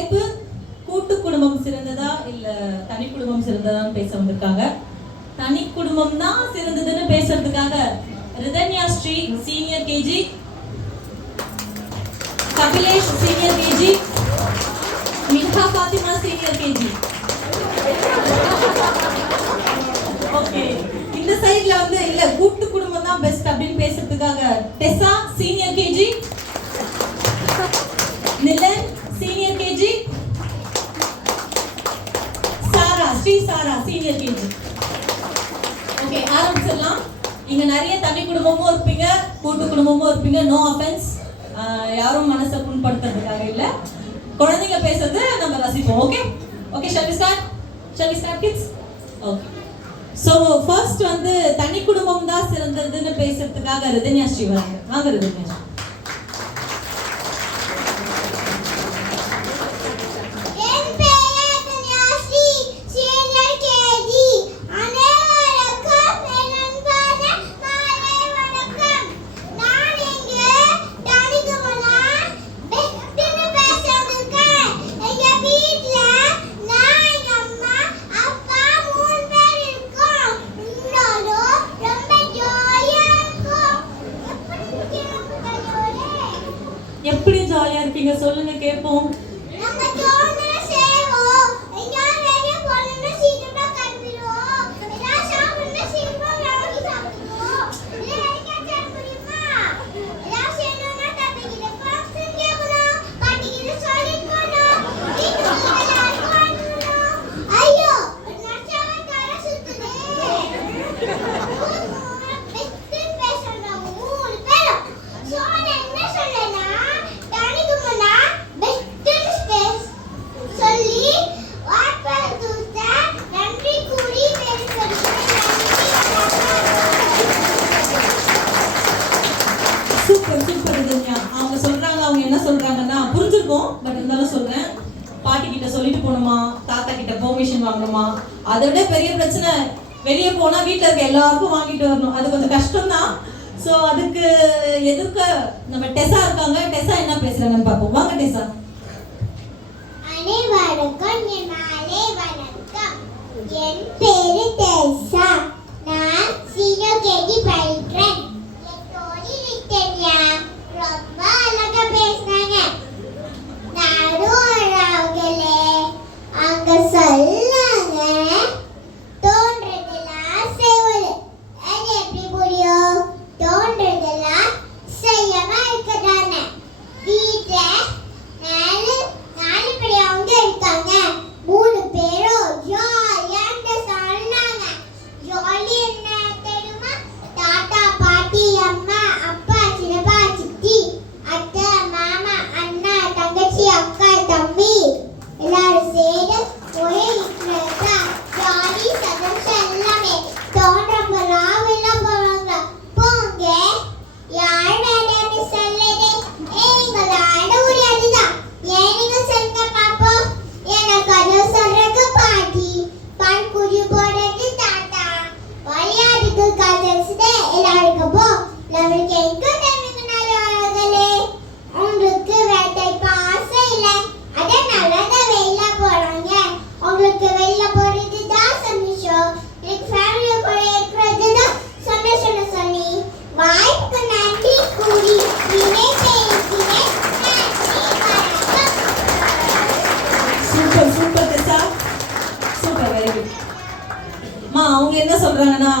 தலைப்பு கூட்டு குடும்பம் சிறந்ததா இல்ல தனி குடும்பம் சிறந்ததான்னு பேச வந்திருக்காங்க தனி குடும்பம் தான் சிறந்ததுன்னு பேசுறதுக்காக Rithanya Sri senior KG. Kabilesh senior KG. Minha Fathima senior KG. Okay. இந்த சைடுல வந்து இல்ல கூட்டு குடும்பம் தான் பெஸ்ட் அப்படின்னு பேசுறதுக்காக. Tessa senior KG Nilan senior KG Sara Sri Sara senior KG okay ஆரம்பிச்சிடலாம் இங்க நிறைய தனி குடும்பமும் இருப்பீங்க கூட்டு குடும்பமும் இருப்பீங்க நோ அஃபென்ஸ் யாரும் மனசை புண்படுத்துறதுக்காக இல்லை. குழந்தைங்க பேசுறது நம்ம ரசிப்போம் okay okay shall start shall start kids okay so first வந்து தனி குடும்பம் தான் சிறந்ததுன்னு பேசுறதுக்காக ரிதன்யா ஸ்ரீ வாங்க ரிதன்யா ஸ்ரீ. என் பெயர் தன்யாஸ்ரீ சீனியர் கேஜி அனைவருக்கும் என் அன்பான மாலை வணக்கம் நான் இங்கு தனிக்குமனா பெஸ்ட்னு பேச வந்திருக்கேன் எங்க வீட்ல நான் எங்க அம்மா அப்பா மூணு பேர் இருக்கோம் இன்னொரு ரொம்ப ஜாலியா இருக்கும் எப்படி இருக்கு தலைவரே? எப்படி ஜாலியா இருக்கீங்க சொல்லுங்க கேட்போம் நம்ம தோணுன செய்வோம். எங்கேயாவது வெளிய போகணும்னா சீக்கிரமா கிளம்பிடுவோம். ஏதாவது சாப்பிடணும்னா சீக்கிரமா வாங்கி சாப்பிடுவோம். இல்ல எங்கேயாச்சும் வர முடியுமா? ஏதாவது செய்யணும்னா தாத்தாகிட்ட permission கேட்கணும். பாட்டிகிட்ட சொல்லிக்கணும். வீட்டுக்குள்ள எல்லாருக்கும் அனுப்பணும். ஐயோ, ஒரு நிமிஷமா தலை சுத்துதே. பெஸ்ட் பேசுறவங்க மூணு பேரும். So, நான் என்ன சொல்றேன்னா, தனிக்கு முன்னா best space சொல்லி வாய்ப்பாடு கொடுத்த நன்றி கூறி சூப்பர் சூப்பர் ரிதன்யா அவங்க சொல்றாங்க அவங்க என்ன சொல்றாங்கன்னா புரிஞ்சிருக்கும் பட் இருந்தாலும் சொல்றேன் பாட்டி கிட்ட சொல்லிட்டு போகணுமா தாத்தா கிட்ட பெர்மிஷன் வாங்கணுமா அதை விட பெரிய பிரச்சனை வெளியே போனா வீட்டில் இருக்க எல்லாருக்கும் வாங்கிட்டு வரணும். அது கொஞ்சம் கஷ்டம் தான் ஸோ அதுக்கு எதுக்க நம்ம டெசா இருக்காங்க. டெசா என்ன பேசுறாங்கன்னு பார்ப்போம். வாங்க டெசா. அனைவருக்கும் என் மாலை வணக்கம். என் பேரு டெசா. நான் சீனோ கேடி படிக்கிறேன் என் தோழி ரொம்ப அழகா பேசுறேன் போ நம்மளுக்கு எங்க தெரியுங்கனாலே உங்களுக்கு வேட்டை ஆசை அவங்க என்ன சொல்றாங்கன்னா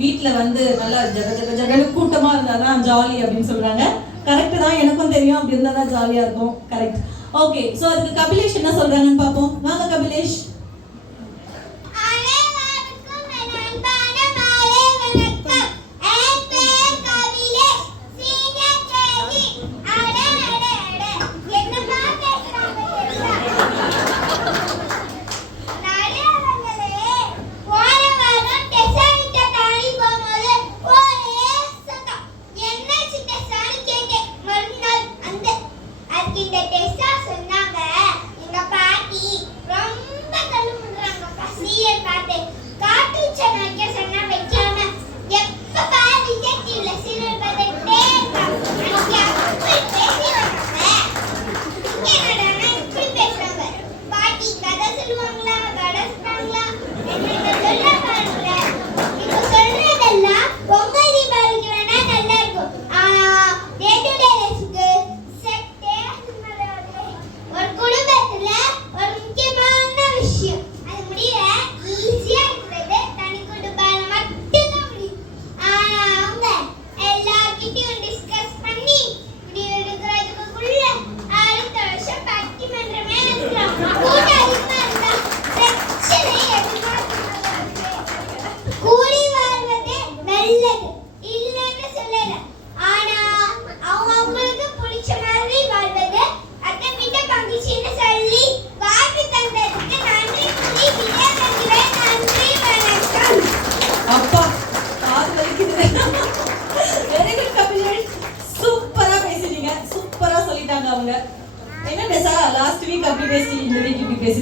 வீட்டுல வந்து நல்லா ஜக ஜக ஜகனு கூட்டமா இருந்தாதான் ஜாலி அப்படின்னு சொல்றாங்க. கரெக்ட் தான் எனக்கும் தெரியும். அப்படி இருந்தா தான் ஜாலியா இருக்கும். கரெக்ட் ஓகே ஸோ அதுக்கு கபிலேஷ் என்ன சொல்றாங்கன்னு பார்ப்போம். வாங்க கபிலேஷ்.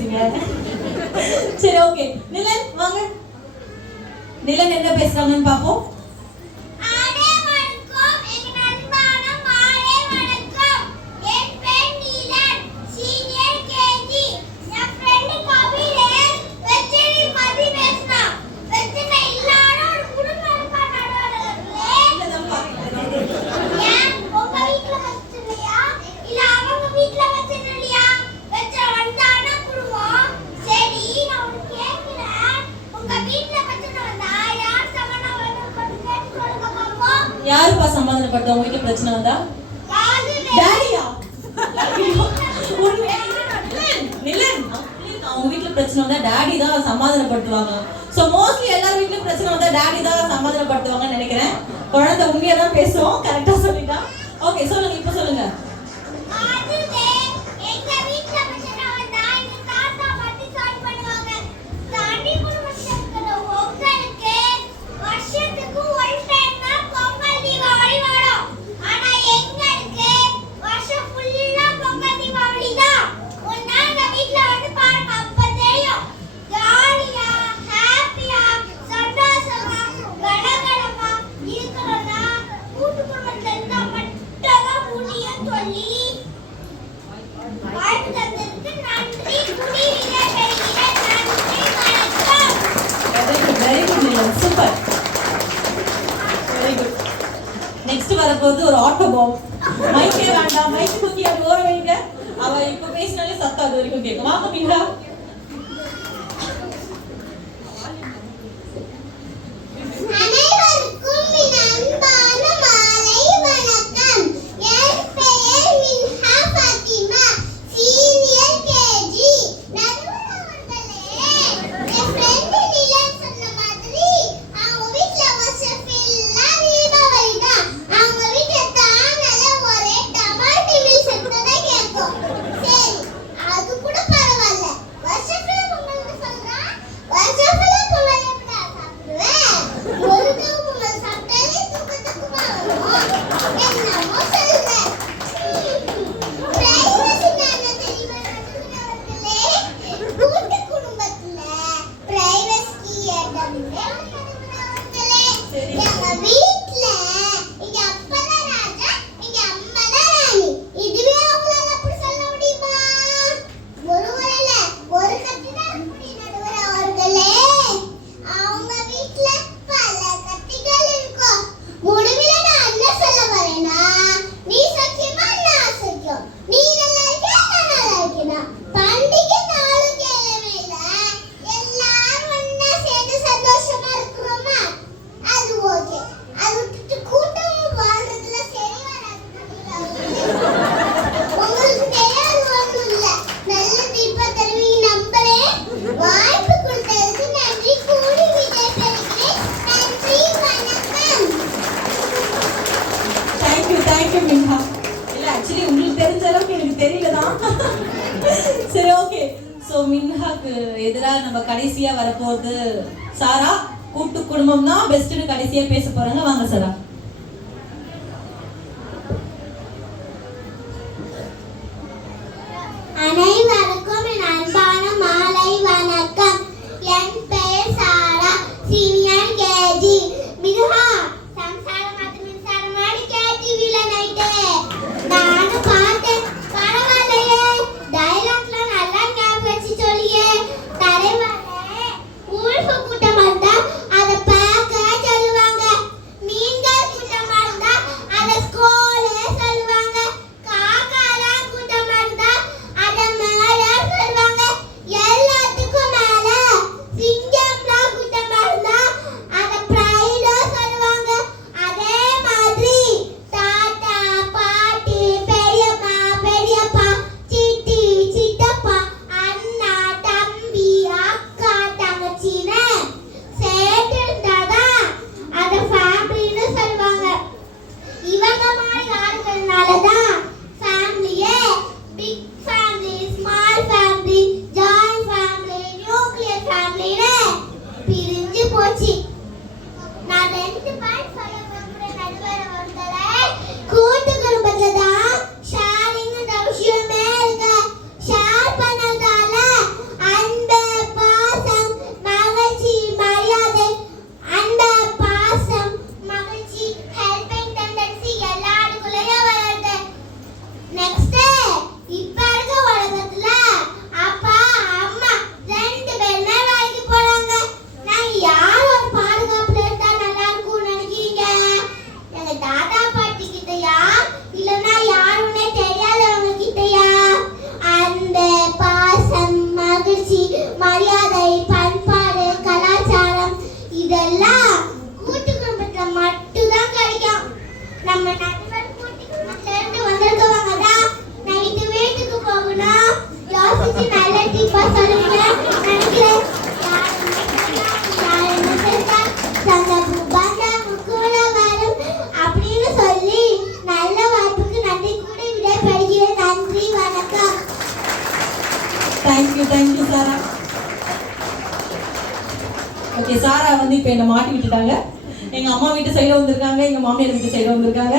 பேசுறீங்க சரி ஓகே நிலன் வாங்க. நிலன் என்ன பேசுறாங்கன்னு பார்ப்போம். பிரச்சனை வந்தா டாடி தான் சமாதானப்படுத்துவாங்கன்னு நினைக்கிறேன். குழந்தை உண்மையா தான் பேசுவோம் கரெக்டா சொல்லிட்டா? ஓகே சொல்லுங்க இப்ப சொல்லுங்க. நெக்ஸ்ட் வரப்போது ஒரு ஆட்டோ பாம் மைக்கே வேண்டாம். மைக் தூக்கி அது ஓர வைங்க அவ இப்ப பேசினாலே சத்தம் அது வரைக்கும் கேட்கும். வாங்க மீனா கடைசியா வரப்போகுது. சாரா கூட்டு குடும்பம் தான் பெஸ்ட்னு கடைசியா பேச போறாங்க. வாங்க சாரா. விட்டுட்டாங்க எங்க அம்மா வீட்டு சைடு வந்திருக்காங்க எங்க மாமியார் வீட்டு சைடு வந்திருக்காங்க.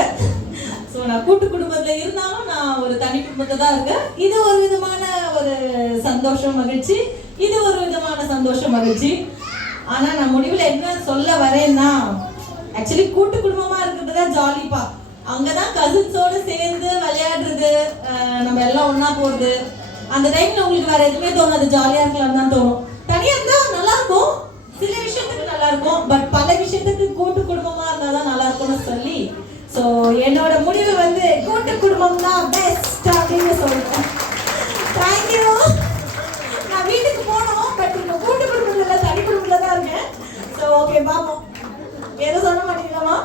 ஸோ நான் கூட்டு குடும்பத்துல இருந்தாலும் நான் ஒரு தனி குடும்பத்தை தான் இருக்கேன். இது ஒரு விதமான ஒரு சந்தோஷம் மகிழ்ச்சி. இது ஒரு விதமான சந்தோஷம் மகிழ்ச்சி. ஆனா நான் முடிவில் என்ன சொல்ல வரேன்னா ஆக்சுவலி கூட்டு குடும்பமா இருக்கிறது தான் ஜாலிப்பா அங்கதான் கசின்ஸோட சேர்ந்து விளையாடுறது நம்ம எல்லாம் ஒன்னா போறது. அந்த டைம்ல உங்களுக்கு வேற எதுவுமே தோணும் அது ஜாலியா இருக்கலாம் தான் தோணும் தனியா இருந்தா நல்லா இருக்கும் சில விஷயத்துக்கு நல்லா இருக்கும் பட் பல விஷயத்துக்கு கூட்டு குடும்பமா இருந்தால் தான் நல்லா இருக்கும்னு சொல்லி ஸோ என்னோட முடிவு வந்து கூட்டு குடும்பம் தான் பெஸ்ட் அப்படின்னு சொல்லிட்டேன். தேங்க்யூ நான் வீட்டுக்கு போனோம் பட் இப்போ கூட்டு குடும்பத்துல தனி குடும்பத்துல தான் இருக்கேன். ஸோ ஓகே பாப்போம். எதுவும் சொல்ல மாட்டீங்களா